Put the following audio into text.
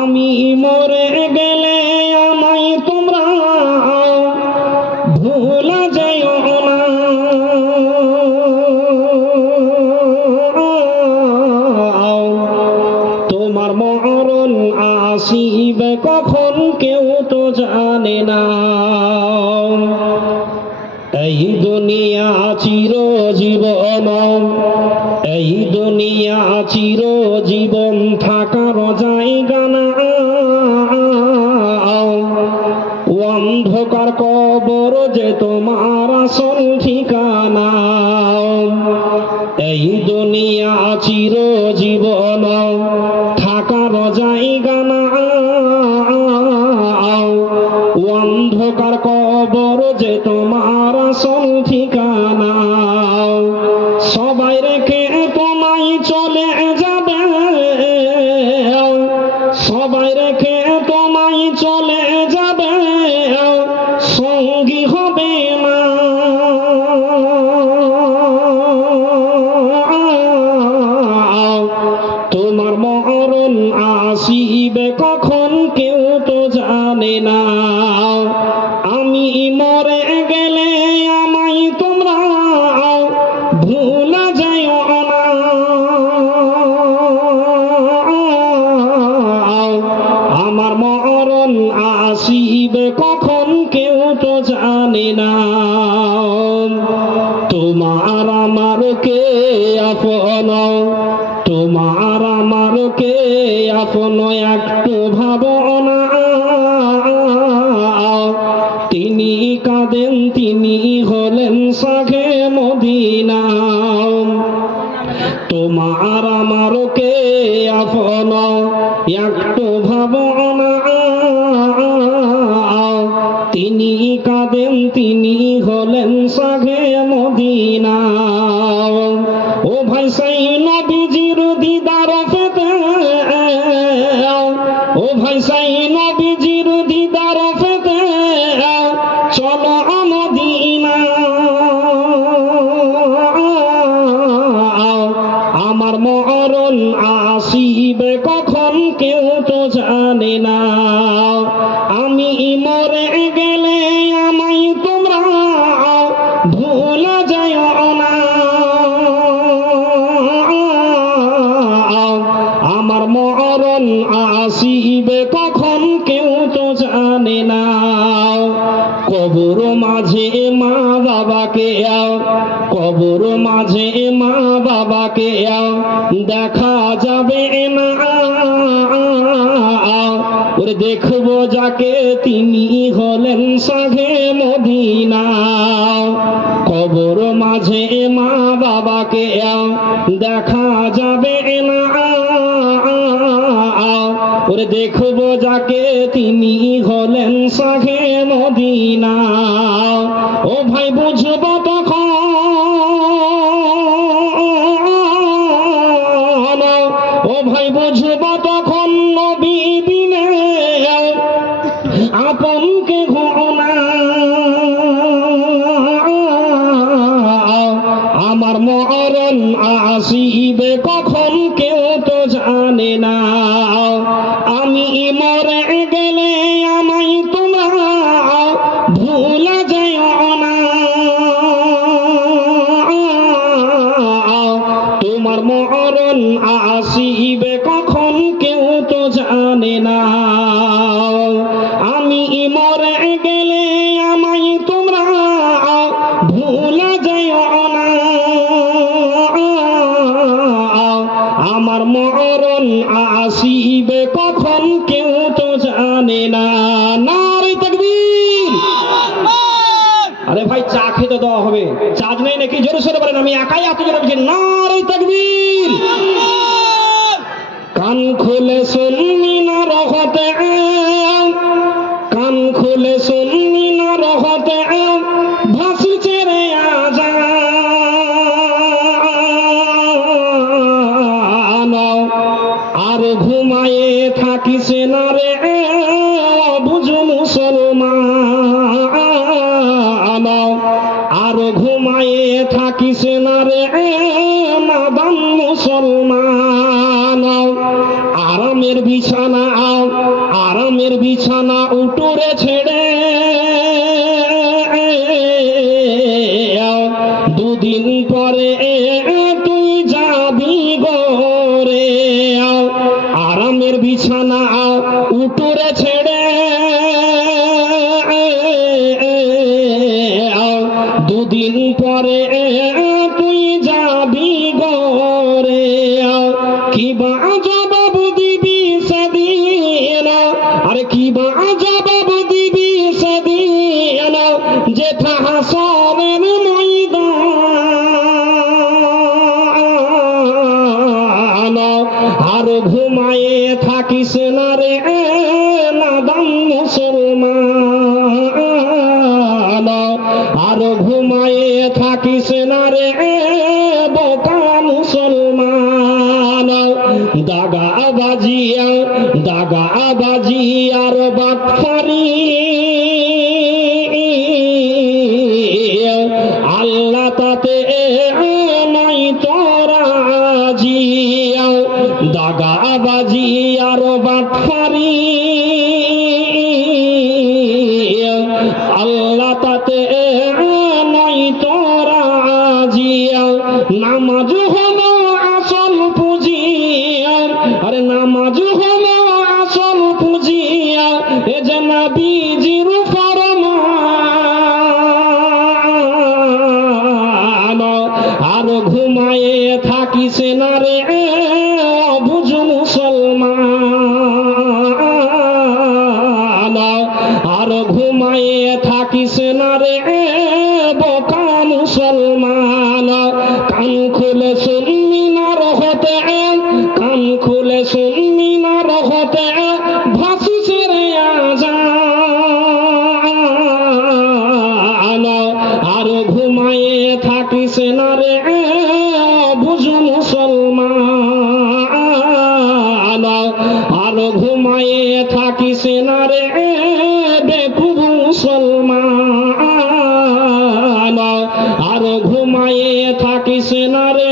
আমি মরে গেলে আমায় তোমরা ভুলা যাইও না। তোমার মরণ আসিবে কখন কেউ তো জানে না। এই দুনিয়া চিরজীবন, এই দুনিয়া চিরজীবন থাকার জায়গা না। অন্ধকার কবর যে তোমার আসল ঠিকানা। এই দুনিয়া চিরজীবন থাকার জায়গা না। অন্ধকার কবর যে তোমার আসল ঠিকানা। সবাই রেখে তোমায় চলে যাবে, সবাই রেখে তোমায় চলে যাবে, সঙ্গী হবে না। তোমার মরণ আসিবে কখন কেউ তো জানে না। আমি মরে গেলে আমায় তোমরা ভুলা যাইও না। আমার মরণ আসিবে কখন কেউ তো জানে না। তোমার আমার কে আপন, তোমার আমার কে আপন একটু ভাবনা। তিনি কাঁদেন, তিনি হলেন সাঘে মদিনা। তোমার আমার কে আপন একটু ভাবনা। তিনি কাঁদেন, তিনি হলেন সাঘে মদিনা। ও ভাই সেই নবীজির দিদার পেতে, ও ভাই সেই নবীজির দিদার পেতে চলো মদিনা। আমার মরণ আসিবে কখন কেউ তো জানে না। আমি মরে গেলে আমায় তোমরা ভুলা যাইও না। আমার মরণ আসিবে কখন কেউ তো জানে না। কবর মাঝে মা বাবাকে, কবর মাঝে মা বাবাকে দেখা যাবে না। ওরে দেখবো যাকে তিনি হলেন সাঘে মদিনা। কবর মাঝে মা বাবাকে দেখা যাবে না। ওরে দেখবো যাকে তিনি হলেন সাঘে মদিনা। ও ভাই বুঝবো তখন, ও ভাই বুঝবো তখন নবী বিনে আপন কে ঘোনা। আমার মরণ আসিবে কখন কেউ তো জানে না। আমি মরে গেলে আমায় তোমরা ভুলা যাইও না। তোমার মরণ আসিবে কখন কেউ তো জানে না। আমি মরে গেলে আমায় তোমরা ভুলা যাইও না। আমার মরণ আসিবে কখন কেউ তো জানে না। নারে তাকবীর! আরে ভাই চা খেতে দেওয়া হবে, চার্জ নেই নাকি? জোরে সোরে বলেন, আমি একাই এত জোরে বলছি নারে তাকবীর! কান খুলে শুননি না রহতে, কান খুলে শুননি না রহতে ভাসি ছেড়ে আজান। আর ঘুমায়ে থাকিস না রে বুঝ মুসলমান। আর ঘুমায়ে থাকিস না রে নাদান মুসলমান। আরামের বিছানা আরামের বিছানা উঠোরে ছেড়ে দুদিন পরে তুই যাবি গোরে আরামের বিছানা উঠোরে ছেড়ে দুদিন পরে তুই যাবি গোরে কি বা জবাব দিবি সেদিন আরে কি বা জবাব দিবি সেদিন যেথা হাসরের ময়দান আর ঘুমায়ে থাকিস না রে নাদান মুসলমান আর ঘুমায়ে থাকিস না রে বোকা মুসলমান দাগাবাজি আর বাটফারি আল্লাহ তাতে নাই তোরা জি দাগাবাজি আর বাটফারি আল্লাহ তাতে নাই তোরা জি নামাজ হলো আসল পুঁজি আরে নামাজ হলো আসল পুঁজি এ যে নবীজির ফরমান আর ঘুমায়ে থাকিস না রে অবুঝ মুসলমান আর ঘুমায়ে থাকিস না রে বোকা মুসলমান কান খুলে শুনবি না রহতে কান খুলে শুনবি না রহতে ভাসিস রে আজান আর ঘুমায়ে থাকিস না রে বুঝ মুসলমান আর ঘুমায়ে থাকিস না রে বেকুব মুসলমান আর ঘুমায়ে থাকিস না রে